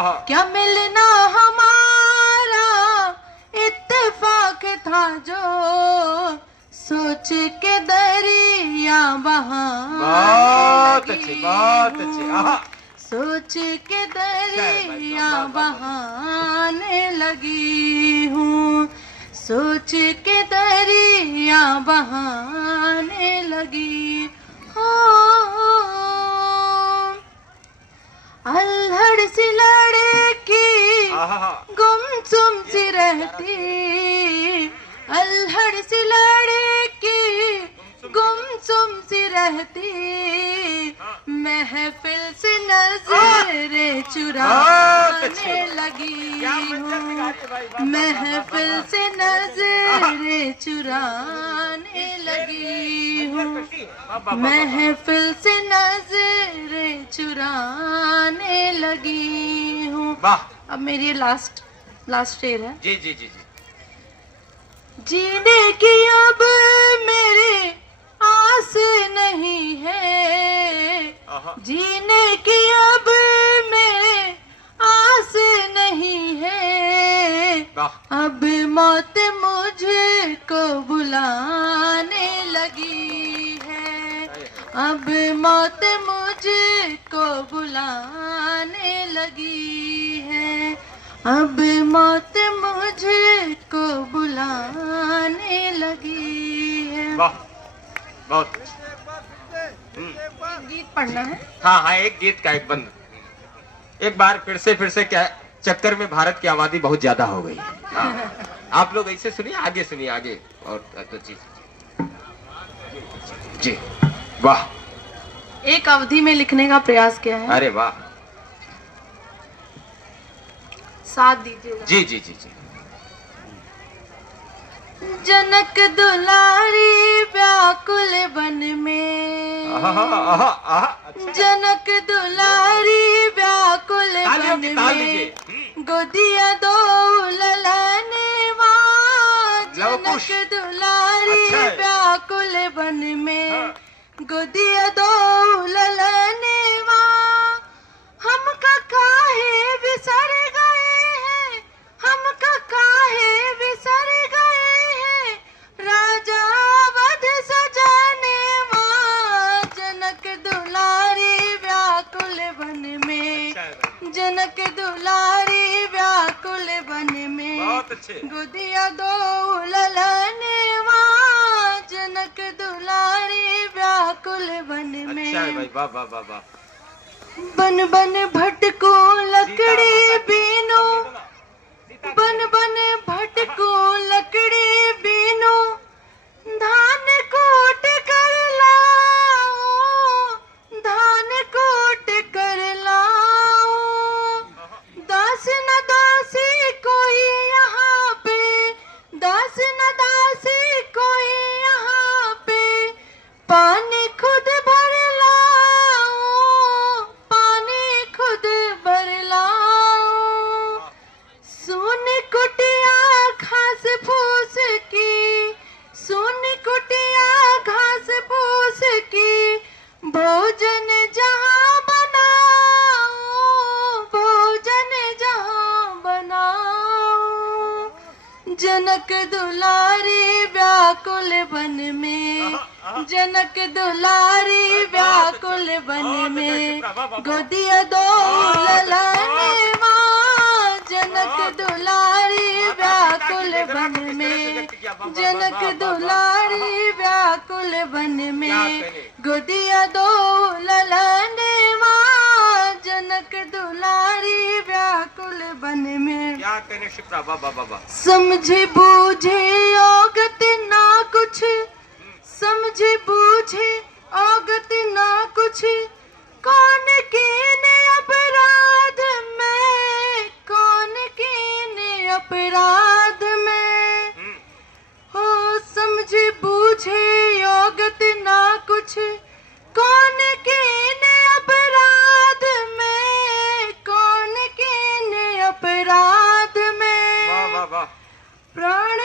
क्या मिलना हमारा इत्तेफाक था जो सोच के दरिया बहुत अच्छी, बहुत अच्छी। सोच के दरिया बहाने लगी हूँ, सोच के दरिया बहाने लगी हूँ। अल्हड़ सी लड़की गुमसुम सी रहती, अल्हड़ सी लड़की गुमसुम सी रहती, महफिल से नजरें चुराने लगी हूँ, महफिल से नजरें चुराने लगी हूँ, महफिल से नजरें चुराने लगी हूँ। अब मेरी ये लास्ट शेर है। जी जी जी जी। जीने की अब मेरी आस नहीं है, जीने की अब मेरे आस नहीं है, अब मौत मुझको बुलाने लगी है, अब मौत मुझको बुलाने लगी है, अब मौत मुझको बुलाने लगी है। बहुत गीत पढ़ना है। हाँ, एक गीत का एक बंद। एक बार फिर से क्या चक्कर में भारत की आबादी बहुत ज्यादा हो गई है। आप लोग ऐसे सुनिए, आगे सुनिए, आगे और तो चीज। जी वाह। एक अवधि में लिखने का प्रयास किया है। अरे वाह, साथ दीजिएगा। जी जी जी जी। जनक दुलारी व्याकुल वन में, जनक दुलारी व्याकुल वन में, गोदिया दो ललनवा, जनक दुलारी व्याकुल वन में, गोदिया दो ललनवा, हमका काहे बिसर गए हैं, हमका काहे बिसर गए हैं, राजा वध सजाने माँ, जनक दुलारी व्याकुल वन में, जनक दुलारी व्याकुल वन में, गोदिया दो ललने माँ, जनक दुलारी व्याकुल वन में। बन बन भटको लकड़ी बीनो, बन बन भटको लकड़ी बीनो, धान कोट कर लाओ, धान कोट कर लाओ, दास न दासी कोई यहाँ पे, दास न दासी कोई यहाँ पे, पानी खुद भर लाओ, पानी खुद भर लाओ, सुन कुटिया घास फूस की, सुन कुटिया घास फूस की, भोजन जहाँ बनाओ, भोजन जहाँ बनाओ, जनक दुलारी व्याकुल वन में, जनक दुलारी व्याकुल वन में, गोदिया दो ललने माँ, जनक दुलारी व्याकुल वन में, जनक दुलारी व्याकुल वन में, गोदिया दो ललने माँ, जनक दुलारी व्याकुल वन में। क्या कहने शिप्रा, बाबा समझे बूझे औगत ना कुछ, समझे बूझे औगत ना कुछ, कौन कीने अपराध में, कौन कीने अपराध में, हो समझे बूझे औगत ना कुछ, कौन कीने अपराध में, कौन कीने अपराध में, प्राण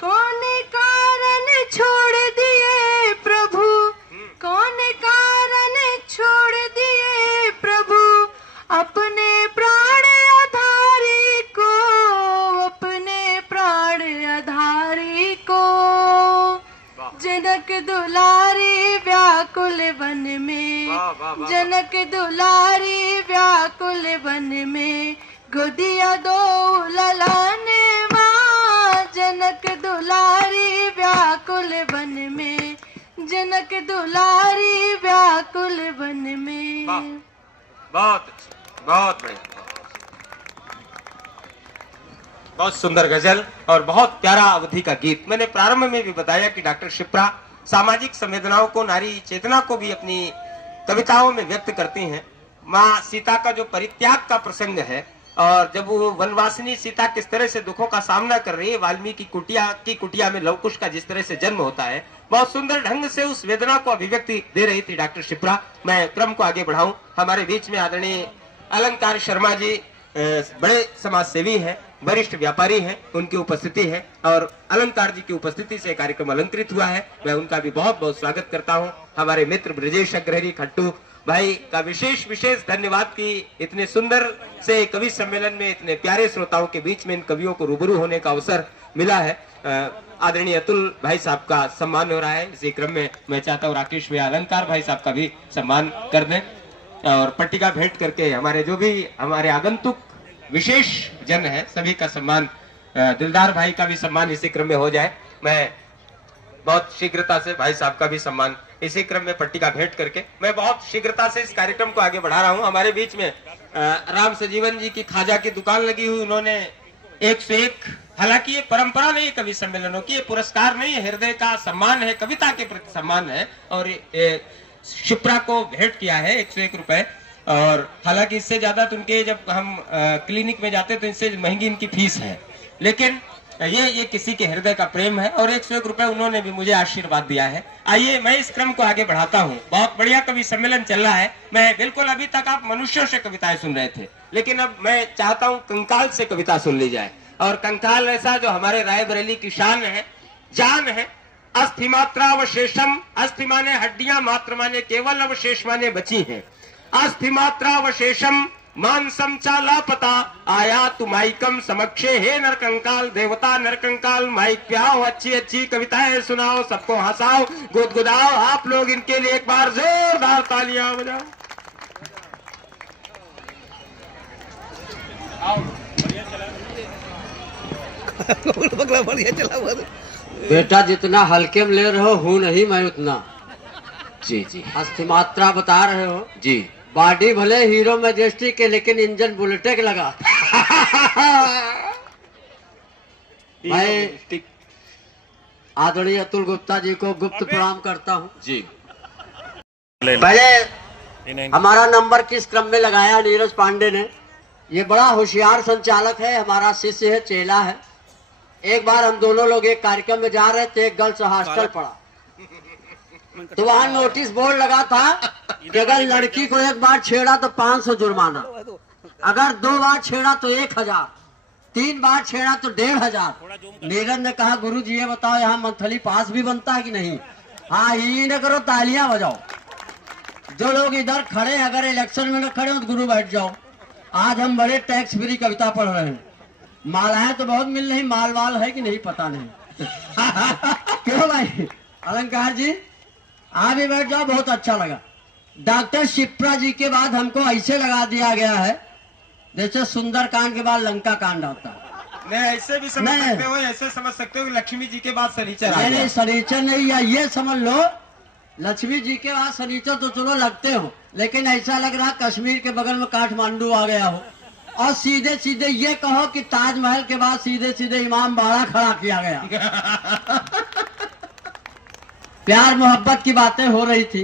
कौन कारण छोड़ दिए प्रभु, कौन कारण छोड़ दिए प्रभु, जनक दुलारी व्याकुल वन में गोदिया दो ललाने माँ। जनक दुलारी व्याकुल वन में, जनक दुलारी व्याकुल वन में। बहुत बहुत बढ़िया, बहुत सुंदर गजल और बहुत प्यारा अवधि का गीत। मैंने प्रारंभ में भी बताया कि डॉक्टर शिप्रा सामाजिक संवेदनाओं को, नारी चेतना को भी अपनी कविताओं में व्यक्त करती हैं। माँ सीता का जो परित्याग का प्रसंग है और जब वो वनवासिनी सीता किस तरह से दुखों का सामना कर रही है, वाल्मीकि की कुटिया में लवकुश का जिस तरह से जन्म होता है, बहुत सुंदर ढंग से उस वेदना को अभिव्यक्ति दे रही थी डॉक्टर शिप्रा। मैं क्रम को आगे बढ़ाऊं, हमारे बीच में आदरणीय अलंकार शर्मा जी बड़े समाज सेवी हैं, वरिष्ठ व्यापारी हैं, उनकी उपस्थिति है और अलंकार जी की उपस्थिति से कार्यक्रम अलंकृत हुआ है। मैं उनका भी बहुत बहुत स्वागत करता हूं। हमारे मित्र ब्रजेश अग्रहरी खट्टू भाई का विशेष धन्यवाद कि इतने सुंदर से कवि सम्मेलन में इतने प्यारे श्रोताओं के बीच में इन कवियों को रूबरू होने का अवसर मिला है। आदरणीय अतुल भाई साहब का सम्मान हो रहा है। इसी क्रम में मैं चाहता हूँ राकेश भैया अलंकार भाई साहब का भी सम्मान कर दें और पट्टिका भेंट करके हमारे जो भी हमारे आगंतुक विशेष जन है सभी का सम्मान, दिलदार भाई का भी सम्मान इसी क्रम में हो जाए। मैं बहुत शीघ्रता से भाई साहब का भी सम्मान इसी क्रम में पट्टिका भेंट करके मैं बहुत शीघ्रता से इस कार्यक्रम को आगे बढ़ा रहा हूं। हमारे बीच में राम सजीवन जी की खाजा की दुकान लगी हुई, उन्होंने 101, हालांकि ये परंपरा नहीं है कवि सम्मेलनों की, ये पुरस्कार नहीं है, हृदय का सम्मान है, कविता के प्रति सम्मान है और शिप्रा को भेंट किया है 101 रुपए। और हालांकि इससे ज्यादा तो उनके जब हम क्लिनिक में जाते तो इससे महंगी इनकी फीस है, लेकिन ये किसी के हृदय का प्रेम है और 101 रुपए उन्होंने भी मुझे आशीर्वाद दिया है। आइए मैं इस क्रम को आगे बढ़ाता हूँ। बहुत बढ़िया कवि सम्मेलन चल रहा है। मैं बिल्कुल अभी तक आप मनुष्यों से कविताएं सुन रहे थे, लेकिन अब मैं चाहता हूँ कंकाल से कविता सुन ली जाए। और कंकाल ऐसा जो हमारे रायबरेली की शान है, जान है। अस्थि मात्रा अवशेषम, अस्थि माने हड्डियां, मात्र माने केवल, अवशेष माने बची है। अस्थि मात्रा अवशेषम मानसम चा लापता, आया तुमाइकम समक्षे, हे नरकंकाल देवता नरकंकाल माइक पे आओ, अच्छी अच्छी कविताएं सुनाओ, सबको हंसाओ, गुदगुदाओ। आप लोग इनके लिए एक बार जोरदार तालियां बजाओ। बढ़िया चला बेटा, जितना हल्के में ले रहे हो हूँ नहीं मैं उतना। जी जी, अस्थि मात्रा बता रहे हो जी। बॉडी भले हीरो मैजेस्टिक के, लेकिन इंजन बुलेटे के लगा। मैं आदरणीय अतुल गुप्ता जी को गुप्त प्रणाम करता हूँ जी। पहले हमारा नंबर किस क्रम में लगाया नीरज पांडे ने। ये बड़ा होशियार संचालक है, हमारा शिष्य है, चेला है। एक बार हम दोनों लोग एक कार्यक्रम में जा रहे थे, एक गर्ल्स हॉस्टल पड़ा, तो वहाँ नोटिस बोर्ड लगा था कि अगर लड़की को एक बार छेड़ा तो 500 जुर्माना, अगर 2 बार छेड़ा तो 1000, 3 बार छेड़ा तो 1500। नीरज ने कहा गुरुजी ये बताओ यहाँ मंथली पास भी बनता है कि नहीं? हाँ, ही न करो, तालियां बजाओ। जो लोग इधर खड़े अगर इलेक्शन में न खड़े हो तो गुरु बैठ जाओ। आज हम बड़े टैक्स फ्री कविता पढ़ रहे हैं। मालाएं तो बहुत मिल रही, माल वाल है कि नहीं पता नहीं। क्यों भाई अलंकार जी, आप भी बैठ जाओ, बहुत अच्छा लगा। डॉक्टर शिप्रा जी के बाद हमको ऐसे लगा दिया गया है जैसे सुंदर कांड के बाद लंका कांड होता है। नहीं, ऐसे भी समझ सकते हो, ऐसे समझ सकते हो कि लक्ष्मी जी के बाद शनिचर। नहीं, शनिचर नहीं, या ये समझ लो लक्ष्मी जी के बाद शनिचर तो चलो लगते हो, लेकिन ऐसा लग रहा कश्मीर के बगल में काठमांडू आ गया हो। और सीधे सीधे ये कहो कि ताजमहल के बाद सीधे सीधे इमाम बाड़ा खड़ा किया गया। प्यार मोहब्बत की बातें हो रही थी।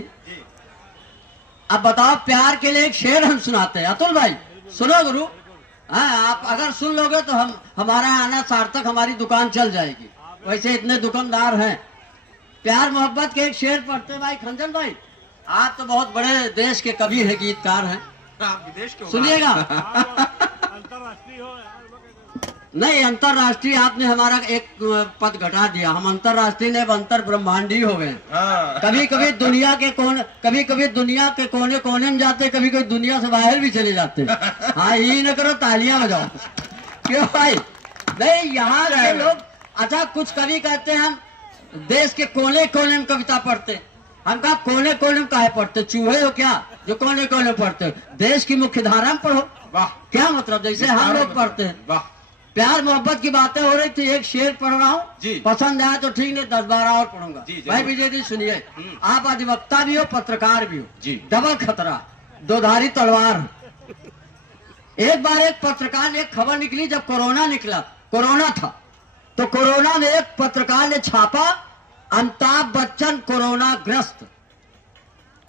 अब बताओ, प्यार के लिए एक शेर हम सुनाते हैं। अतुल भाई सुनो गुरु। हाँ, आप अगर सुन लोगे तो हमारा आना सार्थक, हमारी दुकान चल जाएगी। वैसे इतने दुकानदार हैं। प्यार मोहब्बत के एक शेर पढ़ते भाई खंजन भाई। आप तो बहुत बड़े देश के कवि हैं, गीतकार हैं, विदेश के सुनिएगा। नहीं, अंतरराष्ट्रीय आपने हमारा एक पद घटा दिया। हम अंतरराष्ट्रीय ने अंतर ब्रह्मांडी हो गए। कभी कभी दुनिया के कोने कोने में जाते, कभी कभी दुनिया से बाहर भी चले जाते। हाँ, ही न करो, तालियां बजाओ। क्यों भाई? नहीं, यहाँ के लोग अच्छा कुछ कवि कहते हैं हम देश के कोने कोने में कविता पढ़ते। हम कहा कोने कोने में काहे पढ़ते? चूहे हो क्या जो कोने कोने पढ़ते हो, देश की मुख्य धारा में पढ़ो। वाह क्या मतलब, जैसे हम लोग पढ़ते हैं। वाह प्यार मोहब्बत की बातें हो रही थी, एक शेर पढ़ रहा जी। हूँ, पसंद आया तो ठीक, नहीं 10-12 और पढ़ूंगा। जी, जरूर। भाई विजय जी सुनिए, आप अधिवक्ता भी हो पत्रकार भी हो जी। डबल खतरा, दोधारी तलवार। एक बार एक पत्रकार ने एक खबर निकली, जब कोरोना था, तो कोरोना में एक पत्रकार ने छापा, अमिताभ बच्चन कोरोना ग्रस्त,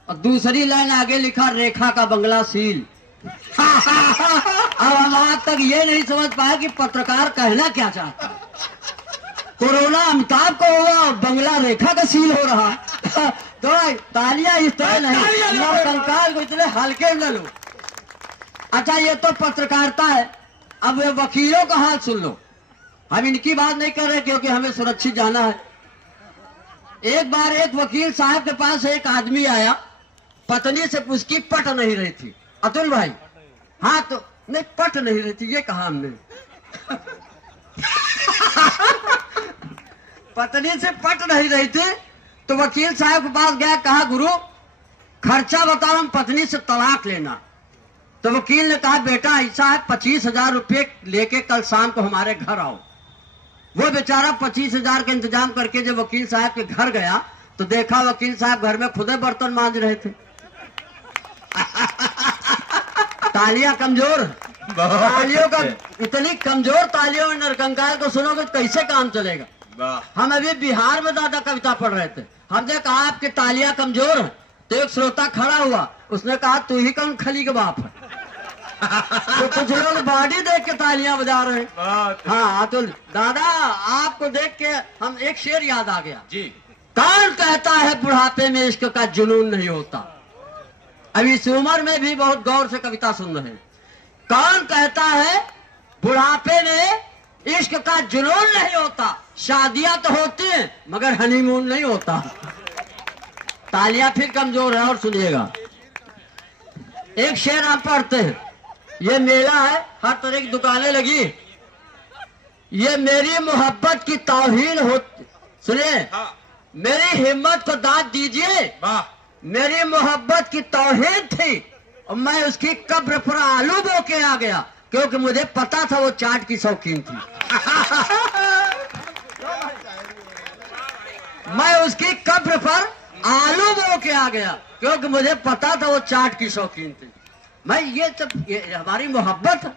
और दूसरी लाइन आगे लिखा, रेखा का बंगला सील। अब हम आज तक ये नहीं समझ पाए कि पत्रकार कहना क्या चाहता है। कोरोना अमिताभ को हुआ और बंगला रेखा का सील हो रहा। तो तालियां इस तरह नहीं, नरकंकाल को इतने हल्के न लो। अच्छा, ये तो पत्रकारिता है। अब ये वकीलों का हाल सुन लो। हम इनकी बात नहीं कर रहे क्योंकि हमें सुरक्षित जाना है। एक बार एक वकील साहब के पास एक आदमी आया, पत्नी से उसकी पट नहीं रही थी। अतुल भाई, हाँ तो नहीं पट नहीं रही थी, ये कहा हमने। पत्नी से पट नहीं रही थी तो वकील साहब के पास गया, कहा गुरु खर्चा बताओ, हम पत्नी से तलाक लेना। तो वकील ने कहा बेटा ऐसा है, 25,000 रुपये लेके कल शाम को हमारे घर आओ। वो बेचारा 25,000 का इंतजाम करके जब वकील साहब के घर गया तो देखा वकील साहब घर में खुदे बर्तन मांज रहे थे। तालियां कमजोर, तालियों का इतनी कमजोर तालियों में नरकंकाल को सुनोगे तो कैसे काम चलेगा। हम अभी बिहार में दादा कविता पढ़ रहे थे, हमने कहा आपकी तालियां कमजोर है, तो एक श्रोता खड़ा हुआ, उसने कहा तू ही कौन खली के बाप है। तो कुछ लोग बॉडी देख के तालियां बजा रहे हैं। हाँ अतुल दादा, आपको देख के हम एक शेर याद आ गया जी। कौन कहता है बुढ़ापे में इश्क का जुनून नहीं होता। अभी इस उम्र में भी बहुत गौर से कविता सुन रहे हैं। कौन कहता है बुढ़ापे में इश्क का जुनून नहीं होता। शादियां तो होती हैं मगर हनीमून नहीं होता। तालियां फिर कमजोर है। और सुनिएगा, एक शेर आप पढ़ते हैं, ये मेला है, हर तरह की दुकानें लगी, ये मेरी मोहब्बत की तौहीन होती। सुनिए, हाँ। मेरी हिम्मत को दाद दीजिए, वाह। मेरी मोहब्बत की तौहीन थी और मैं उसकी कब्र पर आलू बो के आ गया क्योंकि मुझे पता था वो चाट की शौकीन थी। मैं उसकी कब्र पर आलू बो के आ गया क्योंकि मुझे पता था वो चाट की शौकीन थी। मैं ये हमारी मोहब्बत है।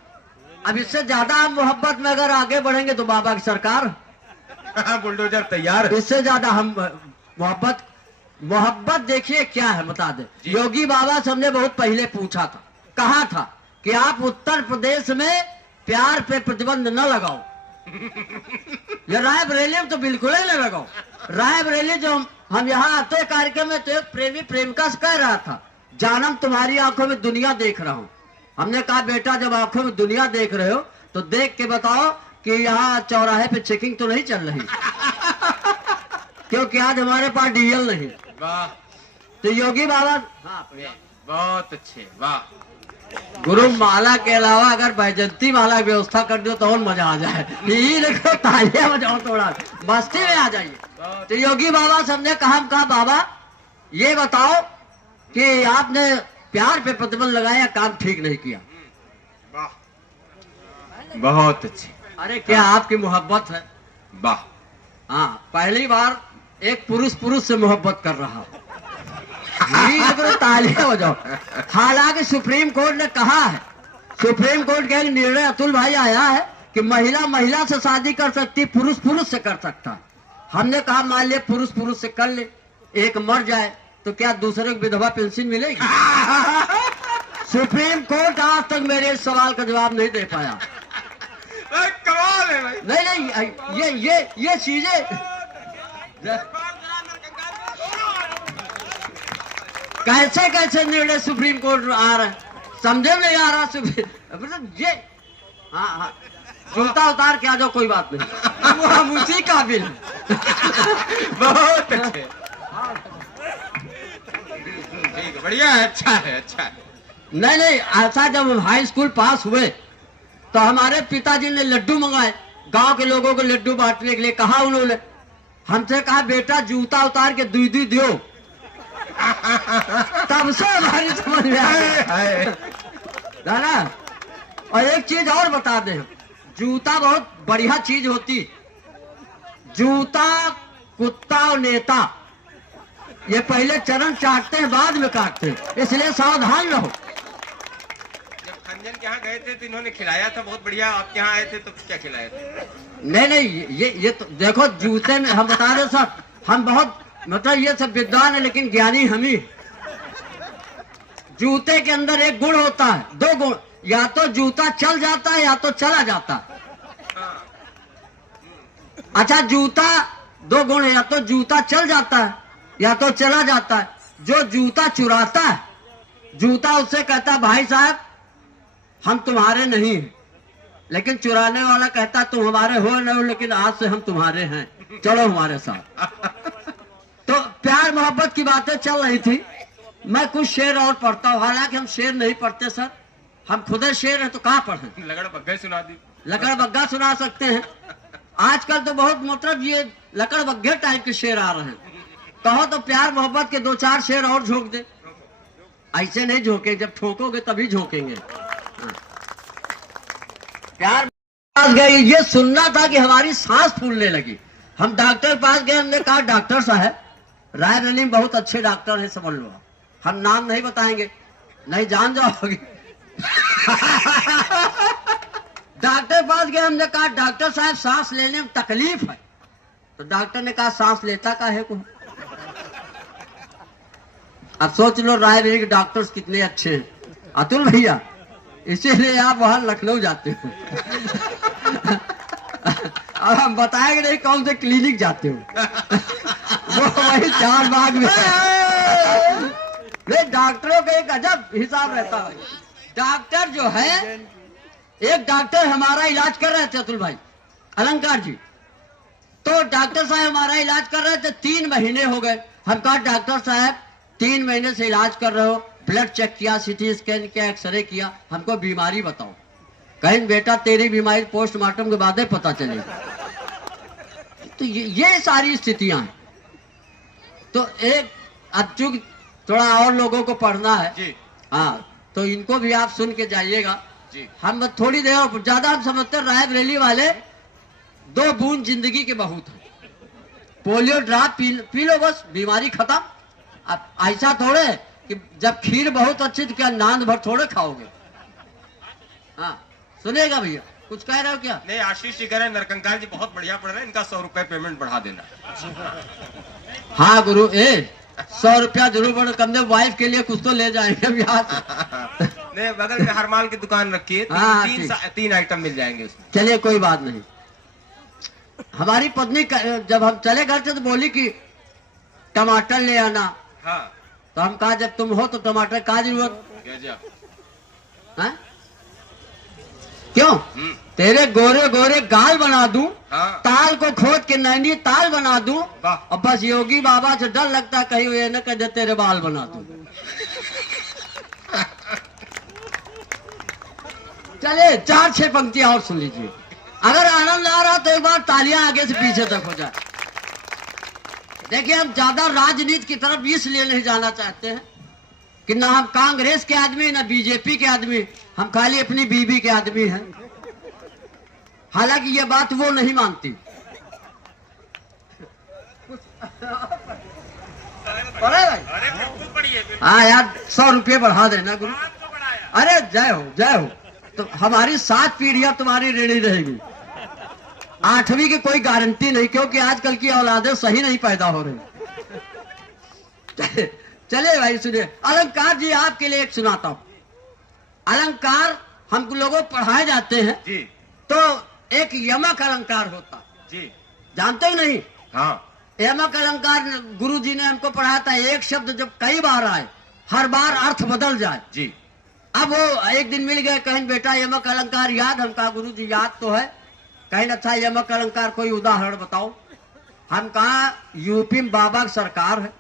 अब इससे ज्यादा हम मोहब्बत में अगर आगे बढ़ेंगे तो बाबा की सरकार, बुलडोजर तैयार है। इससे ज्यादा हम मोहब्बत देखिए क्या है बता दे। योगी बाबा से हमने बहुत पहले पूछा था, कहा था कि आप उत्तर प्रदेश में प्यार पे प्रतिबंध न लगाओ। ये रायबरेली में तो बिल्कुल ही न लगाओ। रायबरेली जो हम यहाँ आते कार्यक्रम में तो एक प्रेमी प्रेमिका से कह रहा था, जानम तुम्हारी आंखों में दुनिया देख रहा हूँ। हमने कहा बेटा जब आंखों में दुनिया देख रहे हो तो देख के बताओ कि यहाँ चौराहे पे चेकिंग तो नहीं चल रही। क्योंकि आज हमारे पास डीएल नहीं। वाह। तो योगी बाबा, हाँ बहुत अच्छे, वाह। गुरु माला के अलावा अगर बैजंती माला की व्यवस्था कर दो तो और मजा आ जाए। ये देखो तालियां बजाओ, थोड़ा मस्ती में आ जाइए। तो योगी बाबा से हमने कहा बाबा ये बताओ कि आपने प्यार पे प्रतिबंध लगाया, काम ठीक नहीं किया। वाह, बहुत अच्छे। अरे क्या आपकी मोहब्बत है। वाह। हाँ, पहली बार एक पुरुष से मोहब्बत कर रहा। तालियां बजाओ। हालांकि सुप्रीम कोर्ट ने कहा है, सुप्रीम कोर्ट का एक निर्णय अतुल भाई आया है कि महिला से शादी कर सकती, पुरुष से कर सकता है। हमने कहा मान लिया पुरुष से कर ले, एक मर जाए तो क्या दूसरे को विधवा पेंशन मिलेगी। सुप्रीम कोर्ट आज तक मेरे इस सवाल का जवाब नहीं दे पाया। कमाल है भाई। नहीं, ये चीजें कैसे निर्णय सुप्रीम कोर्ट में आ रहा है, समझे नहीं आ रहा। ये हाँ, जूता उतार के आ जाओ, कोई बात नहीं, वो हम उसी काबिल। बहुत अच्छे, ठीक, बढ़िया है, अच्छा है। नहीं, ऐसा जब हम हाई स्कूल पास हुए तो हमारे पिताजी ने लड्डू मंगाए, गांव के लोगों को लड्डू बांटने के लिए कहा। उन्होंने हमसे कहा बेटा जूता उतार के दूध दियो। तब से हमारी समझ में आ गई दादा। और एक चीज और बता दे, जूता बहुत बढ़िया चीज होती। जूता, कुत्ता और नेता ये पहले चरण चाटते हैं, बाद में काटते हैं, इसलिए सावधान रहो। जब खंजन के यहाँ गए थे तो इन्होंने खिलाया था बहुत बढ़िया, आपके यहाँ आए थे तो क्या खिलाए थे? नहीं, ये तो देखो, जूते में हम बता रहे सर, हम बहुत मतलब ये सब विद्वान है लेकिन ज्ञानी हम ही। जूते के अंदर एक गुण होता है, दो गुण, या तो जूता चल जाता है या तो चला जाता है। अच्छा, जूता दो गुण है, या तो जूता चल जाता है या तो चला जाता है। जो जूता चुराता है, जूता उससे कहता भाई साहब हम तुम्हारे नहीं हैं, लेकिन चुराने वाला कहता तुम हमारे हो न हो, लेकिन आज से हम तुम्हारे हैं, चलो हमारे साथ। तो प्यार मोहब्बत की बातें चल रही थी। मैं कुछ शेर और पढ़ता हूँ, हालांकि हम शेर नहीं पढ़ते सर, हम खुद शेर हैं तो कहाँ पढ़ें। लगड़ बग्गा सुना दी। लकड़ बग्गा सुना सकते हैं। आजकल तो बहुत मतलब ये लकड़ बग्गे टाइप के शेर आ रहे हैं। कहो तो प्यार मोहब्बत के दो चार शेर और झोंक दे। ऐसे नहीं झोंके, जब ठोकोगे तभी झोंकेंगे। प्यार पास गए, ये सुनना था कि हमारी सांस फूलने लगी। हम डॉक्टर पास गए, हमने कहा डॉक्टर साहब, रायबरेली में बहुत अच्छे डॉक्टर हैं, समझ लो। हम नाम नहीं बताएंगे, नहीं जान जाओगे। डॉक्टर पास गए, हमने कहा डॉक्टर साहब सांस लेने में तकलीफ है। तो डॉक्टर ने कहा सांस लेता का है को। अब सोच लो रायबरेली के डॉक्टर्स कितने अच्छे हैं, अतुल भैया, इसीलिए आप वहां लखनऊ जाते हो। अब हम बताएंगे नहीं कौन से क्लिनिक जाते हो। वो वही चार बाग में है। डॉक्टरों का एक अजब हिसाब रहता है। डॉक्टर जो है, एक डॉक्टर हमारा इलाज कर रहे थे अतुल भाई, अलंकार जी। तो डॉक्टर साहब हमारा इलाज कर रहे थे, 3 महीने हो गए। हम कहा डॉक्टर साहब 3 महीने से इलाज कर रहे हो, ब्लड चेक किया, सीटी स्कैन किया, एक्सरे किया, हमको बीमारी बताओ। कहीं बेटा तेरी बीमारी पोस्टमार्टम के बाद ही पता चलेगी। तो ये सारी स्थितियां हैं। तो एक अब चूंकि थोड़ा और लोगों को पढ़ना है जी, हाँ, तो इनको भी आप सुन के जाइएगा जी। हम थोड़ी देर ज्यादा हम समझते हैं रायबरेली वाले 2 बूंद जिंदगी के बहुत है। पोलियो ड्रॉप पी लो बस, बीमारी खत्म। अब ऐसा थोड़े कि जब खीर बहुत अच्छी तो क्या नांद भर थोड़े खाओगे। हाँ सुनेगा भैया, कुछ कह रहे हो क्या? नहीं, आशीष जी कह रहे हैं नरकंकाल जी बहुत बढ़िया पढ़ रहे हैं, इनका 100 रुपए पेमेंट बढ़ा देना। हाँ गुरु, 100 रुपया जरूर बढ़, कम से वाइफ के लिए कुछ तो ले जाएंगे अभी यहाँ से। नहीं, बगल में हर माल की दुकान रखी है, हाँ, 3 आइटम मिल जाएंगे उसमें। चलिए कोई बात नहीं। हमारी पत्नी जब हम चले घर से तो बोली कि टमाटर ले आना। हाँ, तो हम कहा जब तुम हो तो टमाटर का जरूरत है? क्यों? तेरे गोरे गोरे गाल बना दूं, हाँ। ताल को खोद के नैनी ताल बना दूं, वाह। और बस योगी बाबा से डर लगता है कहीं ये न कह दे तेरे बाल बना दूं। चले 4-6 पंक्तियां और सुन लीजिए। अगर आनंद आ रहा तो एक बार तालियां आगे से पीछे तक हो जाए। देखिए, हम ज्यादा राजनीति की तरफ इसलिए नहीं जाना चाहते हैं कि ना हम कांग्रेस के आदमी ना बीजेपी के आदमी, हम खाली अपनी बीबी के आदमी हैं। हालांकि ये बात वो नहीं मानती। हाँ यार, 100 रुपये बढ़ा देना गुरु। अरे जय हो जय हो। तो हमारी 7 पीढ़ियां तुम्हारी ऋणी रहेगी, 8वीं की कोई गारंटी नहीं, क्योंकि आजकल की औलादें सही नहीं पैदा हो रही। चले भाई सुनिए, अलंकार जी आपके लिए एक सुनाता हूं। अलंकार हम लोगों पढ़ाए जाते हैं जी, तो एक यमक अलंकार होता जी, जानते हो नहीं? हाँ, यमक अलंकार गुरु जी ने हमको पढ़ाया था। एक शब्द जब कई बार आए, हर बार अर्थ बदल जाए। जी। अब वो एक दिन मिल गए, कहीं बेटा यमक अलंकार याद? हम कहा गुरु जी याद तो है। कहीं अच्छा यमक अलंकार कोई उदाहरण बताओ। हम कहा यूपी में बाबा की सरकार है,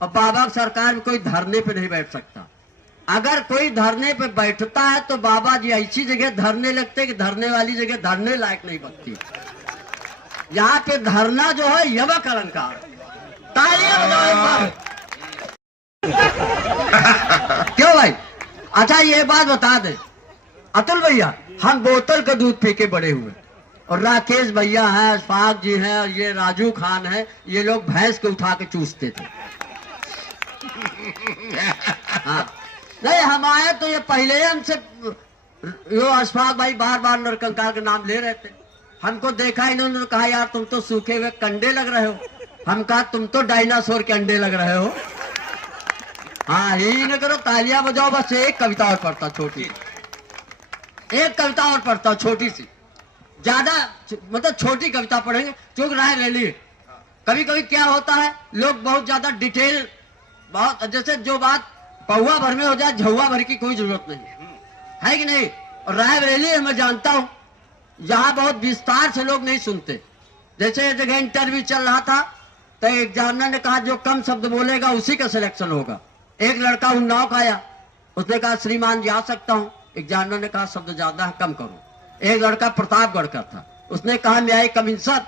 और बाबा की सरकार में कोई धरने पे नहीं बैठ सकता। अगर कोई धरने पे बैठता है तो बाबा जी ऐसी जगह धरने लगते कि धरने वाली जगह धरने लायक नहीं बनती। यहाँ पे धरना जो है यमक अलंकार। तालियां बजाओ एक बार। क्यों भाई? अच्छा ये बात बता दे अतुल भैया, हम बोतल का दूध पी के बड़े हुए और राकेश भैया हैं, अशफाक जी हैं और ये राजू खान है, ये लोग भैंस के उठा के चूसते थे। हाँ। नहीं हम आए तो ये पहले ही हमसे यो अशफाक भाई बार बार नरकंकाल का नाम ले रहे थे। हमको देखा इन्होंने कहा यार तुम तो सूखे हुए कंडे लग रहे हो। हम कहा तुम तो डायनासोर के अंडे लग रहे हो। हाँ यही न करो, तालियां बजाओ। बस एक कविता और पढ़ता छोटी, एक कविता और पढ़ता छोटी सी, ज्यादा मतलब छोटी कविता पढ़ेंगे क्योंकि राय रैली। कभी कभी क्या होता है लोग बहुत ज्यादा डिटेल, बहुत जैसे जो बात पौवा भर में हो जाए झुआ भर की कोई जरूरत नहीं है कि नहीं। और रायबरेली मैं जानता हूं यहाँ बहुत विस्तार से लोग नहीं सुनते। जैसे एक जगह इंटरव्यू चल रहा था तो एग्जामिनर ने कहा जो कम शब्द बोलेगा उसी का सिलेक्शन होगा। एक लड़का उन्नाव का आया, उसने कहा श्रीमान जा सकता हूँ। एग्जामिनर ने कहा शब्द ज्यादा है कम करो। एक लड़का प्रतापगढ़ का था, उसने कहा मैं आई कमिंग सर।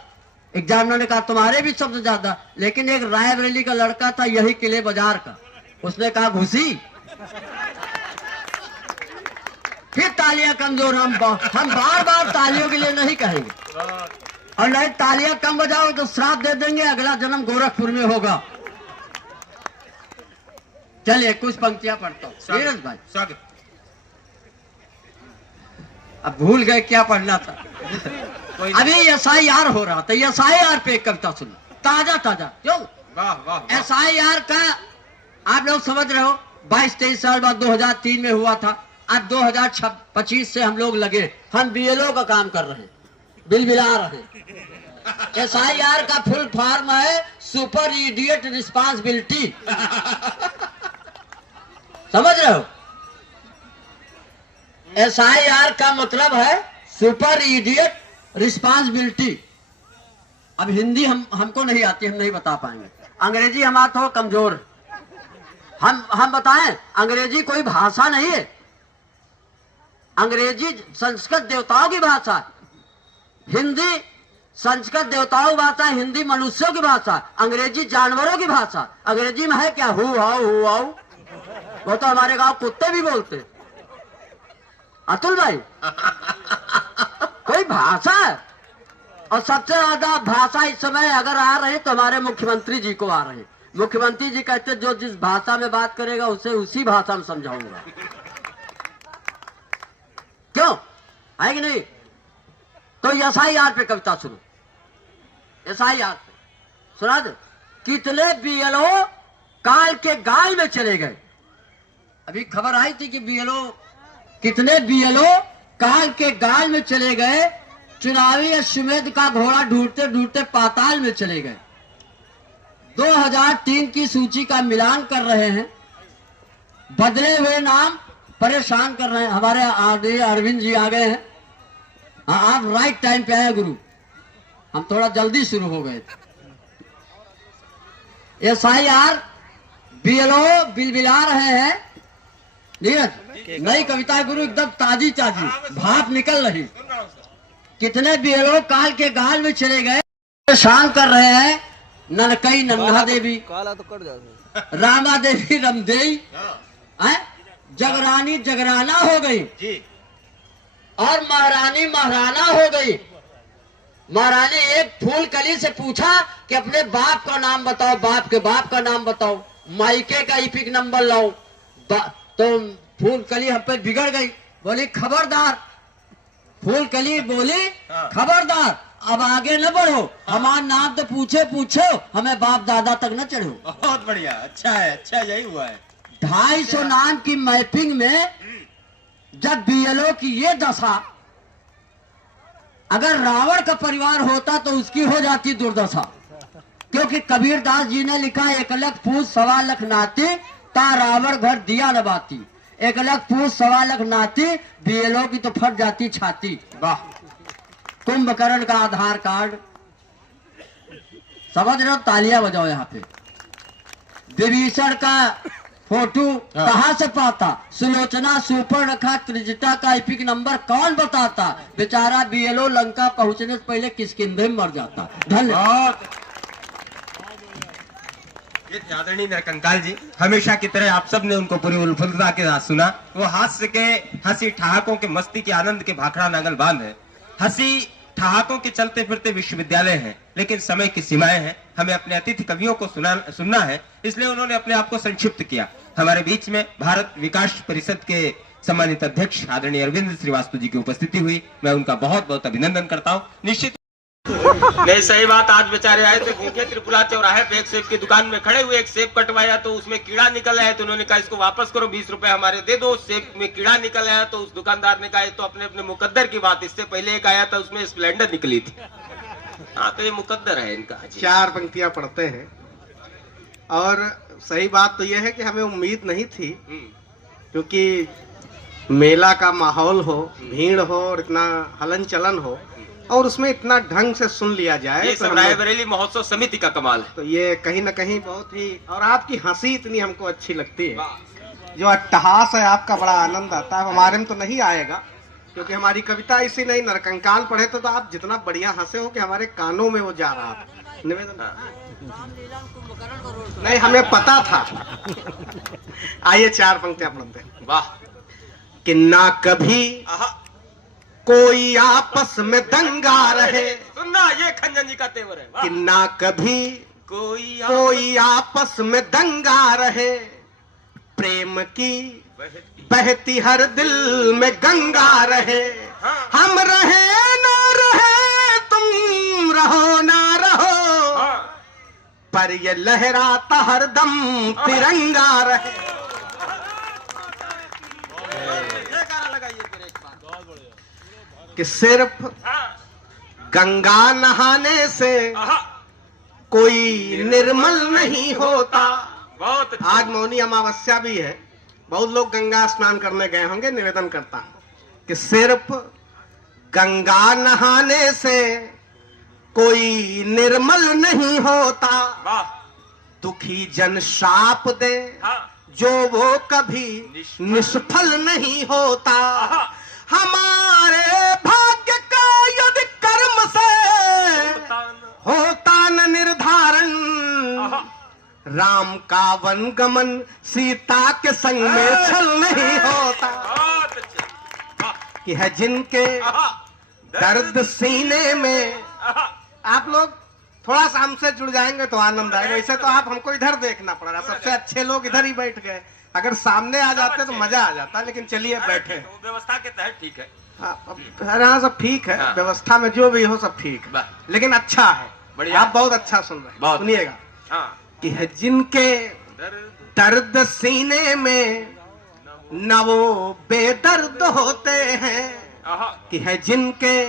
एग्जामिनर ने कहा तुम्हारे भी शब्द ज्यादा। लेकिन एक रायबरेली का लड़का था यही किले बाजार का, उसने कहा घुसी। फिर तालियां कमजोर। हम बार बार तालियों के लिए नहीं कहेंगे और नहीं तालियां कम बजाओ तो श्राप दे देंगे, अगला जन्म गोरखपुर में होगा। चलिए कुछ पंक्तियां पढ़ता हूँ। नीरज भाई स्वागत। अब भूल गए क्या पढ़ना था। अभी SIR हो रहा था, SIR पे एक कविता सुनो, ताजा ताजा। क्यों? वाह वाह। SIR का आप लोग समझ रहे हो 22-23 साल बाद 2003 में हुआ था। आज 2025 से हम लोग लगे, हम BLO का काम कर रहे हैं, बिल बिला रहे हैं। SIR का फुल फॉर्म है सुपर इडियट रिस्पांसिबिलिटी। समझ रहे हो? SIR का मतलब है सुपर इडियट रिस्पांसिबिलिटी। अब हिंदी हमको नहीं आती, हम नहीं बता पाएंगे। अंग्रेजी हमारा थोड़ा कमजोर है। हम बताएं, अंग्रेजी कोई भाषा नहीं है। अंग्रेजी संस्कृत देवताओं की भाषा है। हिंदी संस्कृत देवताओं की भाषा है, हिंदी मनुष्यों की भाषा है, अंग्रेजी जानवरों की भाषा। अंग्रेजी में है क्या हु हाउ। वो तो हमारे गांव कुत्ते भी बोलते। अतुल भाई कोई भाषा है। और सबसे ज्यादा भाषा इस समय अगर आ रहे तो हमारे मुख्यमंत्री जी को आ रहे हैं। मुख्यमंत्री जी कहते जो जिस भाषा में बात करेगा उसे उसी भाषा में समझाऊंगा। क्यों है कि नहीं? तो SIR पे कविता सुनो। SIR पे सुना दो। कितने BLO काल के गाल में चले गए। अभी खबर आई थी कि कितने BLO काल के गाल में चले गए। चुनावी अश्वमेध का घोड़ा ढूंढते ढूंढते पाताल में चले गए। 2003 की सूची का मिलान कर रहे हैं, बदले हुए नाम परेशान कर रहे हैं। हमारे अरविंद जी आ गए हैं। हाँ आप राइट टाइम पे आए गुरु, हम थोड़ा जल्दी शुरू हो गए थे। SIR BLO बिलबिला रहे हैं। नीरज नई कविता है गुरु, एकदम ताजी ताजी, भाप निकल रही। कितने BLO काल के गाल में चले गए, परेशान कर रहे हैं। ननकई नन्हा देवी, काला तो कट जाता, रामा देवी रमदेई, जगरानी जगराना हो गई और महारानी महाराना हो गई। महारानी एक फूल कली से पूछा कि अपने बाप का नाम बताओ, बाप के बाप का नाम बताओ, मायके का इपिक नंबर लाओ। तो फूल कली हम पे बिगड़ गई, बोली खबरदार। फूल कली बोली खबरदार, अब आगे न बढ़ो, हमारा नाम तो पूछो, हमें बाप दादा तक न चढ़ो। बहुत बढ़िया, अच्छा है, अच्छा यही हुआ है। 250 नाम की मैपिंग में जब BLO की ये दशा, अगर रावण का परिवार होता तो उसकी हो जाती दुर्दशा। क्योंकि कबीरदास जी ने लिखा 1 लाख पूछ 1.25 लाख नाती, ता रावण घर दिया न बाती। 1 लाख पूछ 1.25 लाख नाती, BLO की तो फट जाती छाती। वाह। कुंभकर्ण का आधार कार्ड, समझ रहे हो? तालियां बजाओ यहाँ पे। विभीषण का फोटो कहाँ से पाता, सुलोचना सुपर रखा, त्रिजटा का इपिक नंबर कौन बताता। बेचारा BLO लंका पहुंचने से पहले किसकिंधे में मर जाता। धन्यवाद। आदरणीय नरकंकाल जी, हमेशा की तरह आप सब ने उनको पूरी उल्फुलता के साथ सुना। वो हास्य के हंसी ठहाकों के मस्ती के आनंद के भाखड़ा नांगल बांध है। हंसी ठहाकों के चलते फिरते विश्वविद्यालय है, लेकिन समय की सीमाएं हैं। हमें अपने अतिथि कवियों को सुनना है, इसलिए उन्होंने अपने आप को संक्षिप्त किया। हमारे बीच में भारत विकास परिषद के सम्मानित अध्यक्ष आदरणीय अरविंद श्रीवास्तव जी की उपस्थिति हुई। मैं उनका बहुत बहुत अभिनंदन करता हूँ। निश्चित नहीं, सही बात। आज बेचारे आए थे भूखे त्रिपुरा चौराहे पे एक सेब की दुकान में खड़े हुए, एक सेब कटवाया तो उसमें कीड़ा निकल आया, तो उन्होंने कहा इसको वापस करो, 20 रुपए हमारे दे दो। सेब में कीड़ा निकल आया तो उस दुकानदार ने कहा तो अपने अपने मुकद्दर की बात, इससे पहले एक आया था उसमें स्प्लेंडर निकली थी। हाँ, तो ये मुकद्दर है इनका। 4 पंक्तियां पढ़ते हैं। और सही बात तो यह है कि हमें उम्मीद नहीं थी, क्योंकि मेला का माहौल हो, भीड़ हो और इतना हलन चलन हो और उसमें इतना ढंग से सुन लिया जाए। ये सब रायबरेली महोत्सव समिति का कमाल है। तो ये कहीं ना कहीं बहुत ही, और आपकी हंसी इतनी हमको अच्छी लगती है, जो अट्टहास है आपका, बड़ा आनंद आता है। हमारे में तो नहीं आएगा, क्योंकि हमारी कविता ऐसी नहीं। नरकंकाल पढ़े तो आप जितना बढ़िया हंसे हो कि हमारे कानों में वो जा रहा था। निवेदन नहीं, हमें पता था। आइए 4 पंक्तियां पढ़ते हैं। वाह। कि ना कभी कोई आपस में दंगा रहे, सुनना, ये खंजन जी का तेवर है। कि ना कभी कोई आपस में दंगा रहे, प्रेम की बहती हर दिल में गंगा रहे। हम रहे ना रहे, तुम रहो ना रहो, पर ये लहराता हरदम तिरंगा रहे। कि सिर्फ गंगा नहाने से कोई निर्मल नहीं होता। बहुत आज मौनी अमावस्या भी है, बहुत लोग गंगा स्नान करने गए होंगे। निवेदन करता हूं कि सिर्फ गंगा नहाने से कोई निर्मल नहीं होता। दुखी जन शाप दे जो वो कभी निष्फल नहीं होता। हमारे भाग्य का यदि कर्म से होता न निर्धारण, राम का वन गमन सीता के संग में छल नहीं होता। कि है जिनके दर्द सीने में, आप लोग थोड़ा सा हमसे जुड़ जाएंगे तो आनंद आएगा। वैसे तो आप हमको इधर देखना पड़ रहा, सबसे अच्छे लोग इधर ही बैठ गए। अगर सामने आ जाते तो मजा आ जाता, लेकिन चलिए बैठे। व्यवस्था के तहत ठीक है। हाँ, सब ठीक है। हाँ। व्यवस्था में जो भी हो सब ठीक है, लेकिन अच्छा है। बढ़िया। आप बहुत अच्छा सुन रहे हैं, सुनिएगा। हाँ। कि है जिनके दर्द सीने में न वो बेदर्द होते हैं। कि है जिनके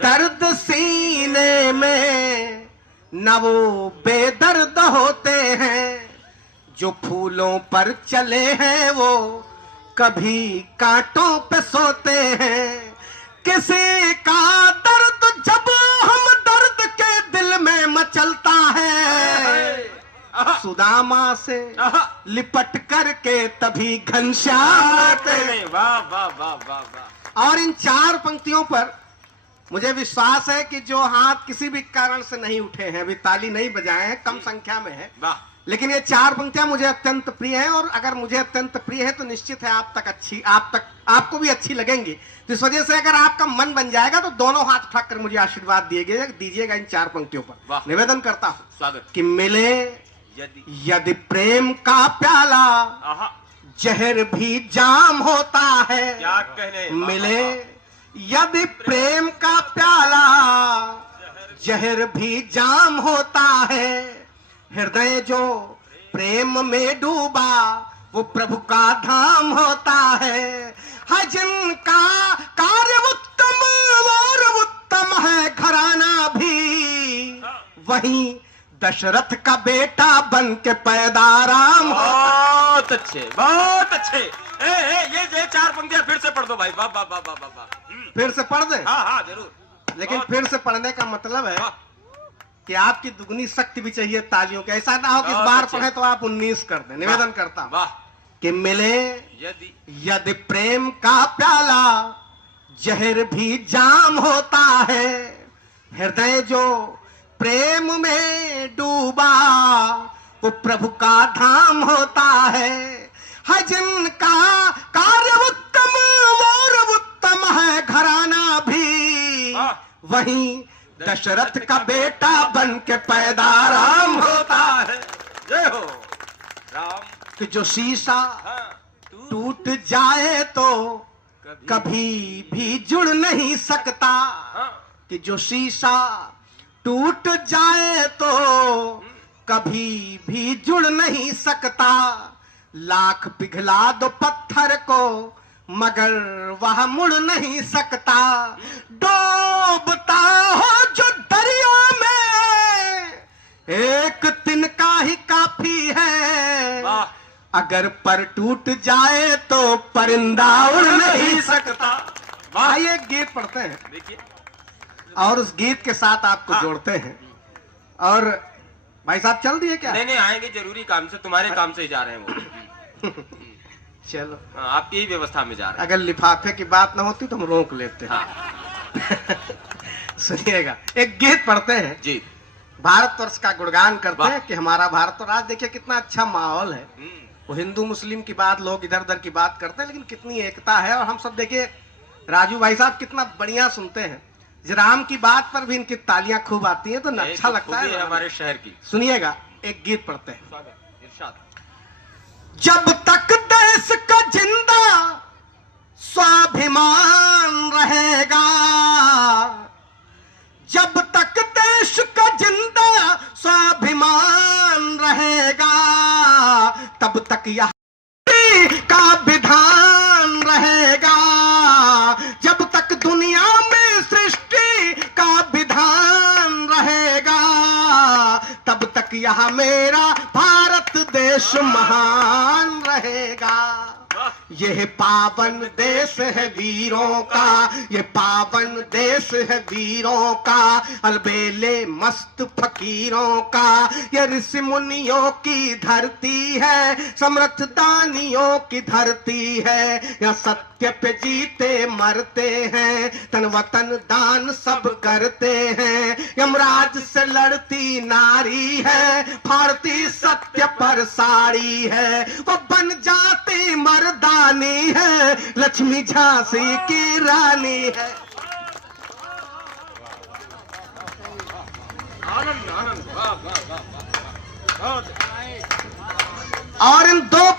दर्द सीने में न वो बेदर्द होते हैं। जो फूलों पर चले हैं वो कभी कांटों पे सोते हैं। किसी का दर्द जब हम दर्द के दिल में मचलता है, सुदामा से लिपट करके तभी घनश्याम आते हैं। वाह वाह वाह वाह वाह। और इन 4 पंक्तियों पर मुझे विश्वास है कि जो हाथ किसी भी कारण से नहीं उठे हैं, अभी ताली नहीं बजाए हैं, कम संख्या में है, लेकिन ये 4 पंक्तियां मुझे अत्यंत प्रिय हैं। और अगर मुझे अत्यंत प्रिय है तो निश्चित है आपको भी अच्छी लगेंगी। तो इस वजह से अगर आपका मन बन जाएगा तो दोनों हाथ उठाकर मुझे आशीर्वाद दीजिएगा इन 4 पंक्तियों पर। निवेदन करता हूं स्वागत। कि मिले यदि प्रेम का प्याला, जहर भी जाम होता है। क्या कहने। मिले यदि प्रेम का प्याला, जहर भी जाम होता है। हृदय जो प्रेम में डूबा वो प्रभु का धाम होता है। जिनका कार्य उत्तम और उत्तम है घराना भी, वहीं दशरथ का बेटा बन के पैदा राम। बहुत अच्छे, बहुत अच्छे। ये 4 पंक्तियां फिर से पढ़ दो भाई। वाह वाह वाह वाह वाह। फिर से पढ़ दे। हाँ हाँ जरूर। लेकिन फिर से पढ़ने का मतलब है कि आपकी दुगनी शक्ति भी चाहिए तालियों की। ऐसा ना हो कि इस बार पढ़े तो आप 19 कर दें। निवेदन करता हूं कि मिले यदि प्रेम का प्याला, जहर भी जाम होता है। हृदय जो प्रेम में डूबा वो प्रभु का धाम होता है जिनका कार्य उत्तम और उत्तम है घराना भी, वहीं दशरथ का बेटा बन के पैदा राम होता है। जय हो राम। कि जो शीशा टूट जाए तो कभी भी जुड़ नहीं सकता, कि जो शीशा टूट जाए तो कभी भी जुड़ नहीं सकता। लाख पिघला दो पत्थर को मगर वह मुड़ नहीं सकता। डूबता हो जो दरिया में एक तिनका ही काफी है, अगर पर टूट जाए तो परिंदा उड़ नहीं सकता। आइए गीत पढ़ते हैं, देखिए, और उस गीत के साथ आपको जोड़ते हैं। और भाई साहब चल दिए क्या? नहीं नहीं, आएंगे जरूरी काम से, तुम्हारे काम से ही जा रहे हैं वो। चलो, आपकी ही व्यवस्था में जा रहे हैं। अगर लिफाफे की बात ना होती तो हम रोक लेते हैं। सुनिएगा, एक गीत पढ़ते हैं जी। भारतवर्ष का गुणगान करते हैं कि हमारा भारत। और आज देखिए कितना अच्छा माहौल है। वो हिंदू मुस्लिम की बात, लोग इधर उधर की बात करते हैं, लेकिन कितनी एकता है। और हम सब देखिए, राजू भाई साहब कितना बढ़िया सुनते हैं। राम की बात पर भी इनकी तालियां खूब आती हैं, तो अच्छा लगता है हमारे शहर की। सुनिएगा, एक गीत पढ़ते हैं। इरशाद। जब तक देश का जिंदा स्वाभिमान रहेगा, जब तक देश का जिंदा स्वाभिमान रहेगा, तब तक यह का विधान रहेगा। जब तक दुनिया में सृष्टि का विधान रहेगा, तब तक यह मेरा भारत देश महान रहेगा। यह पावन देश है वीरों का, ये पावन देश है वीरों का, अलबेले मस्त फकीरों का। ये ऋषि मुनियों की धरती है, समर्थ दानियों की धरती है। यह सत्य पे जीते मरते हैं, तन वतन दान सब करते हैं। यमराज से लड़ती नारी है, फाड़ती सत्य पर साड़ी है। वो बन जाती मर्दानी है, लक्ष्मी झांसी की रानी है। आनंद आनंद, वाह वाह वाह। और इन दो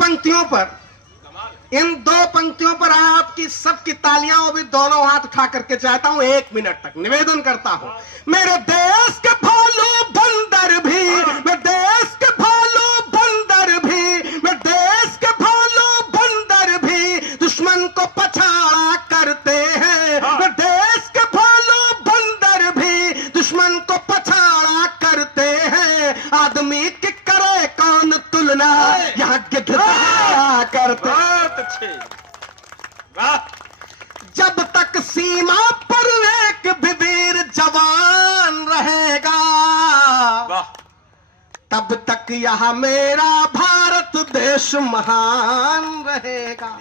पंक्तियों पर आपकी सबकी तालियां, वो भी दोनों हाथ उठा करके चाहता हूं 1 मिनट तक निवेदन करता हूं। मेरे देश के भालू बंदर भी, मैं देश के भालू बंदर भी, मैं देश के भालू बंदर भी दुश्मन को पछाड़ा करते हैं। मैं देश के भालू बंदर भी दुश्मन को पछाड़ा करते हैं। आदमी की करे कौन तुलना, यहाँ गिद्धरा करते। जब तक सीमा पर एक भी वीर जवान रहेगा, तब तक यह मेरा भारत देश महान रहेगा।